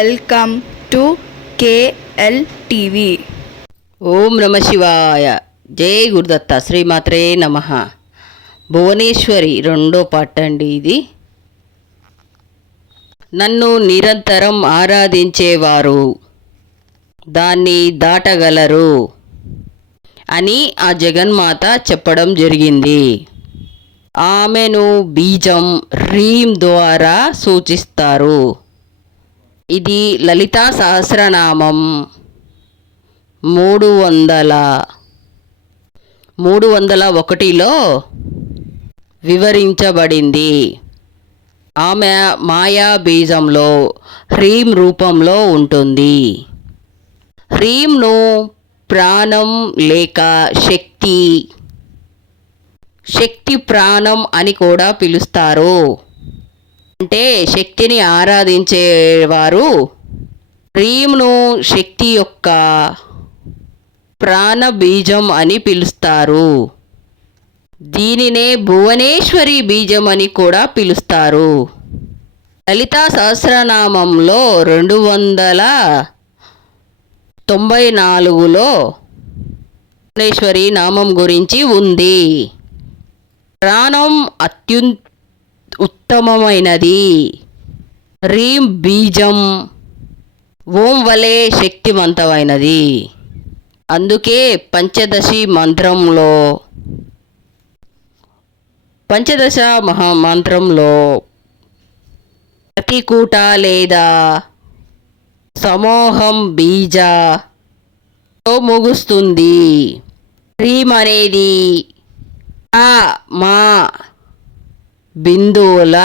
Welcome to KL TV ఓం నమ శివాయ. జై గురుదత్త. శ్రీమాత్రే నమ. భువనేశ్వరి రెండో పాట అండి ఇది. నన్ను నిరంతరం ఆరాధించేవారు. దాన్ని దాటగలరు అని ఆ జగన్మాత చెప్పడం జరిగింది. ఆమెను బీజం రీం ద్వారా సూచిస్తారు. ఇది లలితా సహస్రనామం. మూడు వందల మూడు వందల ఒకటిలో వివరించబడింది. ఆమె మాయా బీజంలో హ్రీం రూపంలో ఉంటుంది. హ్రీంను ప్రాణం లేక శక్తి శక్తి ప్రాణం అని కూడా పిలుస్తారు. అంటే శక్తిని ఆరాధించేవారు. హ్రీంను శక్తి యొక్క ప్రాణ బీజం అని పిలుస్తారు. దీనినే భువనేశ్వరి బీజం అని కూడా పిలుస్తారు. లలిత సహస్రనామంలో రెండు వందల తొంభై నాలుగులో భువనేశ్వరి నామం గురించి ఉంది. ప్రాణం అత్యున్ ఉత్తమమైనది. రీం బీజం ఓం వలె శక్తివంతమైనది. అందుకే పంచదశి మంత్రంలో పంచదశ మహా మంత్రంలో ప్రతికూట లేదా సమూహం బీజతో ముగుస్తుంది. హ్రీం అనేది ఆ మా బిందువుల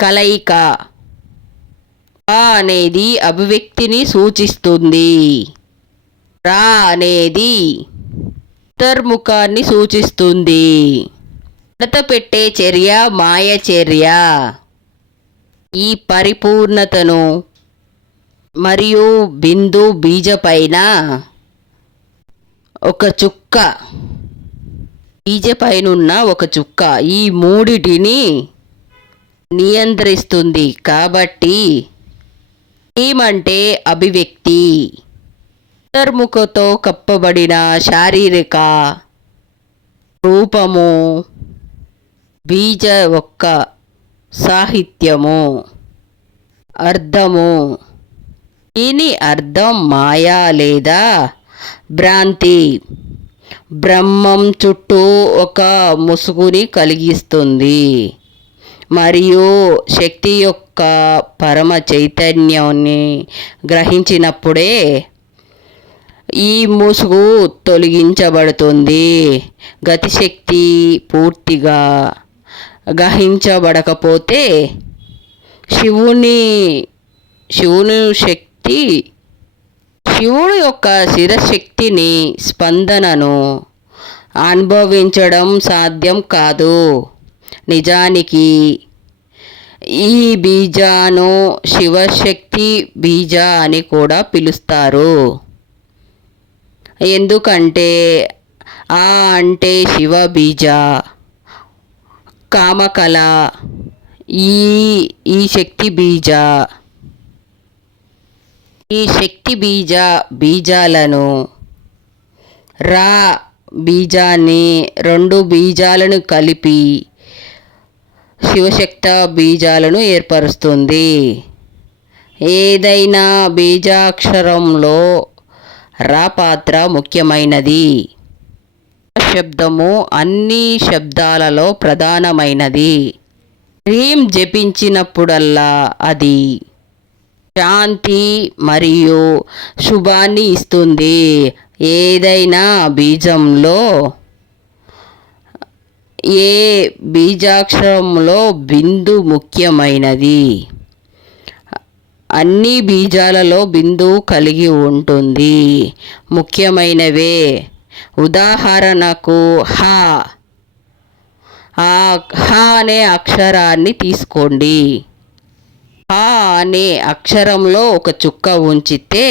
కలయిక. ఆ అనేది అభివ్యక్తిని సూచిస్తుంది. రా అనేది అంతర్ముఖాన్ని సూచిస్తుంది. మడత పెట్టే చర్య మాయ చర్య. ఈ పరిపూర్ణతను మరియు బిందు బీజ పైన ఒక చుక్క బీజ పైనున్న ఒక చుక్క ఈ మూడిటిని నియంత్రిస్తుంది కాబట్టి ఏమంటే అభివ్యక్తి. అంతర్ముఖతో కప్పబడిన శారీరక రూపము బీజ ఒక్క సాహిత్యము. అర్థము దీని అర్థం మాయా లేదా భ్రాంతి? బ్రహ్మం చుట్టూ ఒక ముసుగుని కలిగిస్తుంది. మరియు శక్తి యొక్క పరమ చైతన్యాన్ని గ్రహించినప్పుడే ఈ ముసుగు తొలగించబడుతుంది. గతిశక్తి పూర్తిగా గ్రహించబడకపోతే శివుని శివుని శక్తి శివుడు యొక్క శిరశక్తిని స్పందనను అనుభవించడం సాధ్యం కాదు. నిజానికి ఈ బీజాను శివశక్తి బీజ అని కూడా పిలుస్తారు. ఎందుకంటే ఆ అంటే శివ బీజ కామకళ ఈ ఈ శక్తి బీజ. ఈ శక్తి బీజ బీజాలను రా బీజాన్ని రెండు బీజాలను కలిపి శివశక్త బీజాలను ఏర్పరుస్తుంది. ఏదైనా బీజాక్షరంలో రా పాత్ర ముఖ్యమైనది. శబ్దము అన్ని శబ్దాలలో ప్రధానమైనది. హ్రీం జపించినప్పుడల్లా అది శాంతి మరియు శుభాన్ని ఇస్తుంది. ఏదైనా బీజంలో ఏ బీజాక్షరంలో బిందు ముఖ్యమైనది? అన్ని బీజాలలో బిందువు కలిగి ఉంటుంది. ముఖ్యమైనవే. ఉదాహరణకు హ. ఆ హ అనే అక్షరాన్ని తీసుకోండి. హ అనే అక్షరంలో ఒక చుక్క ఉంచితే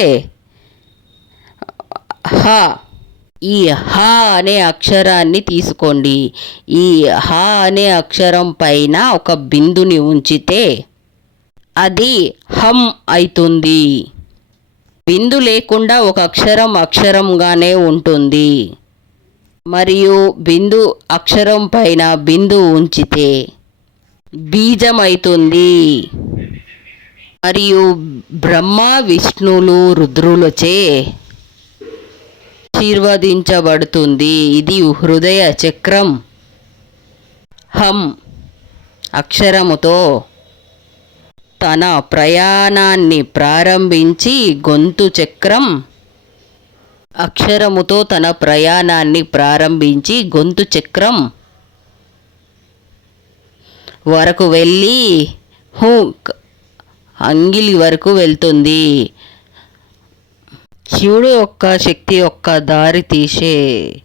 హ. ఈ హ అనే అక్షరాన్ని తీసుకోండి. ఈ హ అనే అక్షరం పైన ఒక బిందుని ఉంచితే అది హం అవుతుంది బిందు లేకుండా ఒక అక్షరం అక్షరంగానే ఉంటుంది. మరియు బిందు అక్షరం పైన బిందు ఉంచితే బీజం అవుతుంది మరియు బ్రహ్మ విష్ణువులు రుద్రులచే ఆశీర్వదించబడుతుంది. ఇది హృదయ చక్రం. హం అక్షరముతో తన ప్రయాణాన్ని ప్రారంభించి గొంతు చక్రం అక్షరముతో తన ప్రయాణాన్ని ప్రారంభించి గొంతు చక్రం వరకు వెళ్ళి హూ అంగిలి వరకు వెళ్తుంది. శివుడు యొక్క శక్తి యొక్క దారి తీసే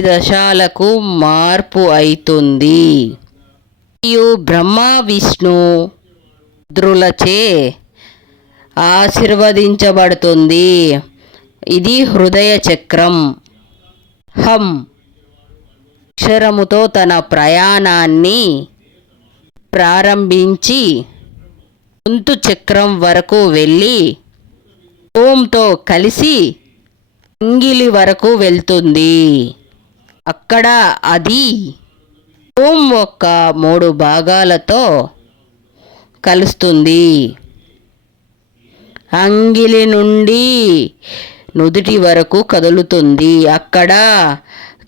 దశాలకు మార్పు అవుతుంది మరియు బ్రహ్మ విష్ణు రుద్రులచే ఆశీర్వదించబడుతుంది. ఇది హృదయ చక్రం. హం. అక్షరముతో తన ప్రయాణాన్ని ప్రారంభించి గొంతు చక్రం వరకు వెళ్ళి ఓంతో కలిసి అంగిలి వరకు వెళ్తుంది. అక్కడ అది ఓం యొక్క మూడు భాగాలతో కలుస్తుంది. అంగిలి నుండి నుదుటి వరకు కదులుతుంది. అక్కడ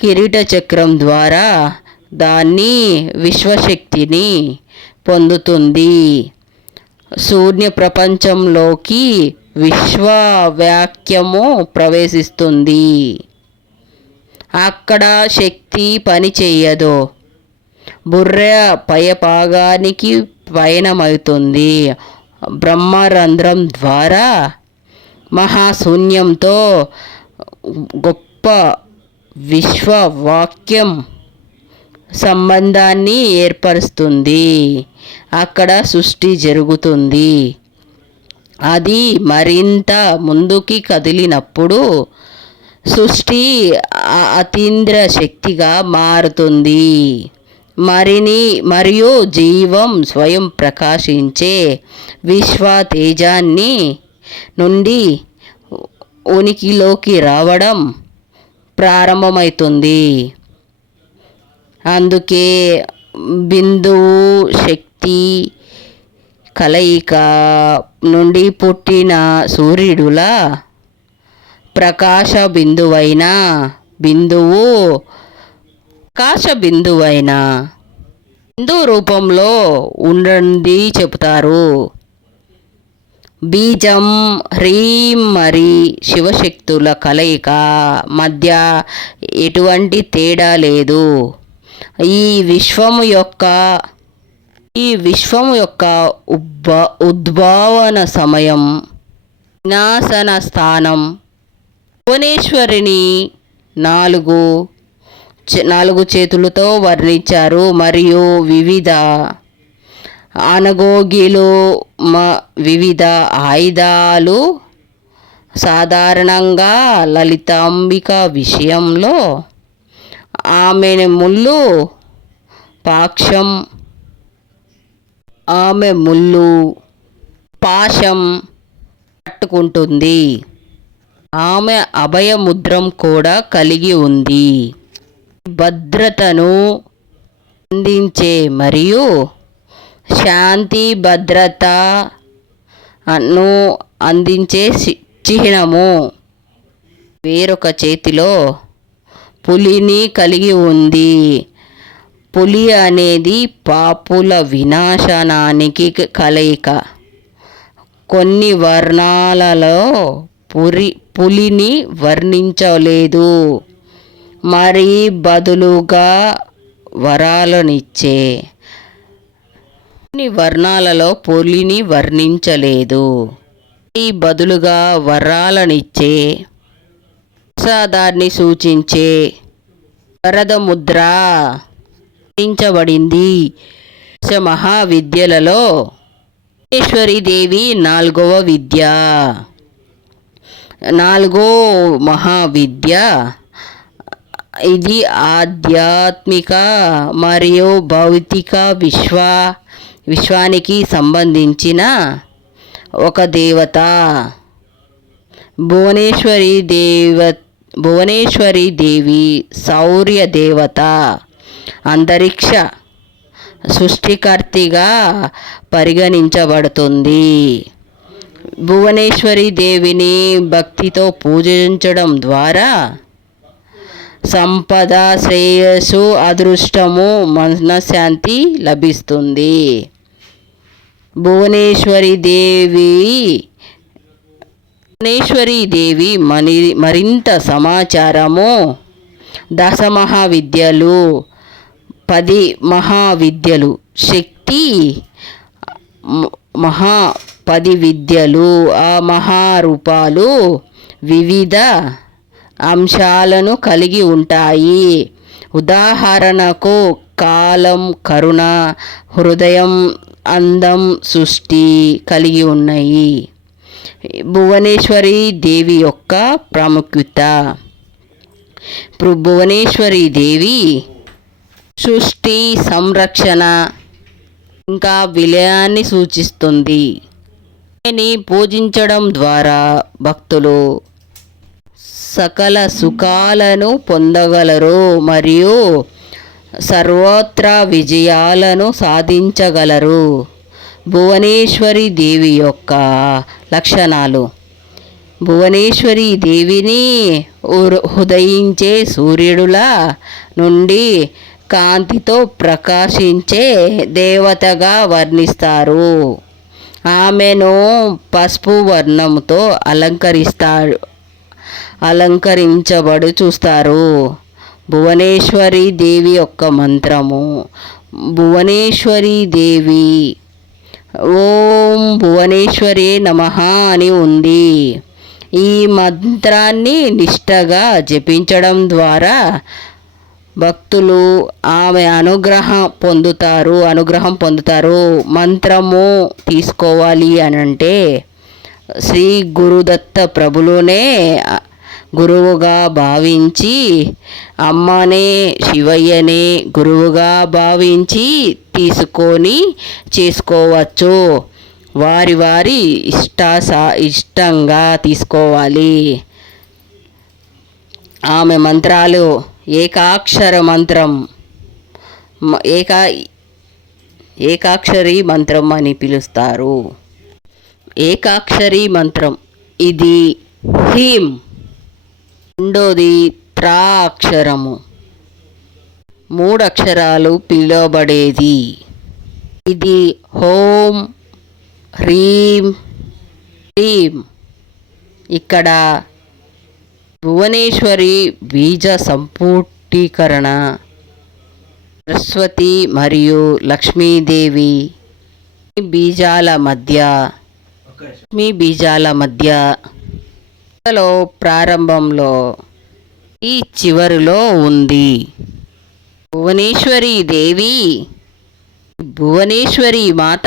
కిరీట చక్రం ద్వారా దాన్ని విశ్వశక్తిని పొందుతుంది. శూన్య ప్రపంచంలోకి విశ్వవాక్యము ప్రవేశిస్తుంది. అక్కడ శక్తి పని చేయదు. బుర్ర పయపాగానికి పయనమవుతుంది. బ్రహ్మరంధ్రం ద్వారా మహాశూన్యంతో గొప్ప విశ్వవాక్యం సంబంధాన్ని ఏర్పరుస్తుంది. అక్కడ సృష్టి జరుగుతుంది. అది మరింత ముందుకి కదిలినప్పుడు సృష్టి అతీంద్ర శక్తిగా మారుతుంది. మరిని మరియు జీవం స్వయం ప్రకాశించే విశ్వ తేజాన్ని నుండి ఉనికిలోకి రావడం ప్రారంభమవుతుంది అందుకే బిందువు శక్తి కలయిక నుండి పుట్టిన సూర్యుడులా ప్రకాశ బిందువైన బిందువు ప్రకాశ బిందువైన బిందు రూపంలో ఉండండి చెబుతారు. బీజం హ్రీం మరి శివశక్తుల కలయిక మధ్య ఎటువంటి తేడా లేదు. ఈ విశ్వము యొక్క ఈ విశ్వము యొక్క ఉద్భ ఉద్భావన సమయం వినాశన స్థానం. భువనేశ్వరిని నాలుగు చే- నాలుగు చేతులతో వర్ణించారు మరియు వివిధ అనగోగిలు మ వివిధ ఆయుధాలు సాధారణంగా లలితాంబిక విషయంలో ఆమె ముళ్ళు పాక్షం. ఆమె ముళ్ళు పాశం పట్టుకుంటుంది ఆమె అభయముద్రం కూడా కలిగి ఉంది. భద్రతను అందించే మరియు శాంతి భద్రత ను అందించే చి- చిహ్నము. వేరొక చేతిలో పులిని కలిగి ఉంది. పులి అనేది పాపుల వినాశనానికి కలయిక. కొన్ని వర్ణాలలో పురి పులిని వర్ణించలేదు. మరి బదులుగా వరాలనిచ్చే. కొన్ని వర్ణాలలో పులిని వర్ణించలేదు. ఈ బదులుగా వరాలనిచ్చే. ప్రసాదాన్ని సూచించే వరద ముద్ర ధరించబడింది మహావిద్యలలో ఈశ్వరి దేవి నాలుగవ విద్య. నాలుగో మహావిద్య. ఇది ఆధ్యాత్మిక మరియు భౌతిక విశ్వ విశ్వానికి సంబంధించిన ఒక దేవత. భువనేశ్వరి దేవత భువనేశ్వరి దేవి శౌర్య దేవత అంతరిక్ష సృష్టికర్తిగా పరిగణించబడుతుంది. భువనేశ్వరి దేవిని భక్తితో పూజించడం ద్వారా సంపద శ్రేయస్సు అదృష్టము మనశ్శాంతి లభిస్తుంది. భువనేశ్వరి దేవి దేవి మని మరింత సమాచారము. దశ మహావిద్యలు పది మహావిద్యలు శక్తి మహా పది విద్యలు ఆ మహారూపాలు వివిధ అంశాలను కలిగి ఉంటాయి. ఉదాహరణకు కాలం కరుణ హృదయం అందం సృష్టి కలిగి ఉన్నాయి. భువనేశ్వరి దేవి యొక్క ప్రాముఖ్యత. ఇప్పుడు భువనేశ్వరి దేవి సృష్టి సంరక్షణ ఇంకా విలయాన్ని సూచిస్తుంది. దీనిని పూజించడం ద్వారా భక్తులు సకల సుఖాలను పొందగలరు మరియు సర్వత్రా విజయాలను సాధించగలరు. భువనేశ్వరి దేవి యొక్క లక్షణాలు. భువనేశ్వరి దేవిని ఉర్- ఉదయించే సూర్యుడుల నుండి కాంతితో ప్రకాశించే దేవతగా వర్ణిస్తారు. ఆమెను పసుపు వర్ణంతో అలంకరిస్తారు అలంకరించబడు చూస్తారు. భువనేశ్వరి దేవి యొక్క మంత్రము. భువనేశ్వరి దేవి ఓం భువనేశ్వరి నమ అని ఉంది. ఈ మంత్రాన్ని నిష్టగా జపించడం ద్వారా భక్తులు ఆమె అనుగ్రహం పొందుతారు అనుగ్రహం పొందుతారు. మంత్రము తీసుకోవాలి అని అంటే శ్రీ గురుదత్త ప్రభులునే గురువుగా భావించి అమ్మనే శివయ్యనే గురువుగా భావించి తీసుకొని చేసుకోవచ్చు. వారి వారి ఇష్ట ఇష్టంగా తీసుకోవాలి. ఆమె మంత్రాలు ఏకాక్షర మంత్రం. ఏకా ఏకాక్షరి మంత్రం అని పిలుస్తారు. ఏకాక్షరి మంత్రం. ఇది హీమ్. రెండోది త్రా అక్షరము మూడు అక్షరాలు పిలువబడేది. ఇది హోం హ్రీం హ్రీం ఇక్కడ భువనేశ్వరి బీజ సంపూర్టీకరణ సరస్వతి మరియు లక్ష్మీదేవి బీజాల మధ్య లక్ష్మీ బీజాల మధ్య లో ప్రారంభంలో ఈ చివరిలో ఉంది. భువనేశ్వరి దేవి భువనేశ్వరి మాత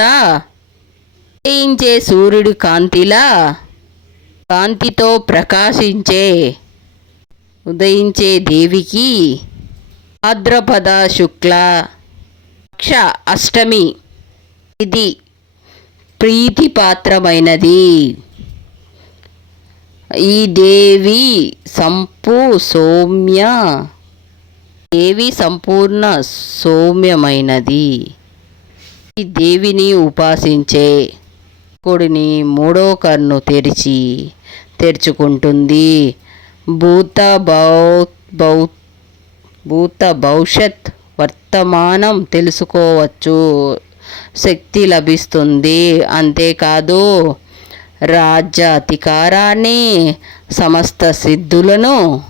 ఉదయించే సూర్యుడి కాంతిలా? కాంతితో ప్రకాశించే ఉదయించే దేవికి భాద్రపద శుక్ల పక్ష అష్టమి ఇది ప్రీతిపాత్రమైనది. ఈ దేవి సంపు సౌమ్య దేవి సంపూర్ణ సౌమ్యమైనది. ఈ దేవిని ఉపాసించే కొడిని మూడో కన్ను తెరిచి తెరుచుకుంటుంది. భూత భౌ భూత భవిష్యత్ వర్తమానం తెలుసుకోవచ్చు. శక్తి లభిస్తుంది. అంతేకాదు రాజ్య అధికారాన్ని సమస్త సిద్ధులను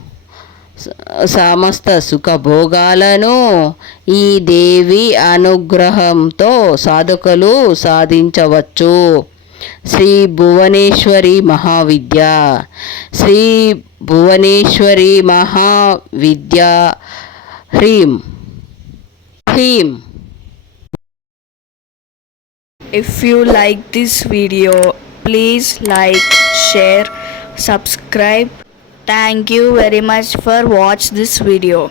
సమస్త సుఖభోగాలను ఈ దేవి అనుగ్రహంతో సాధకులు సాధించవచ్చు. శ్రీ భువనేశ్వరి మహావిద్య. శ్రీ భువనేశ్వరి మహావిద్య. హ్రీం. హ్రీం. If you like this video, please like, share, subscribe. Thank you very much for watch this video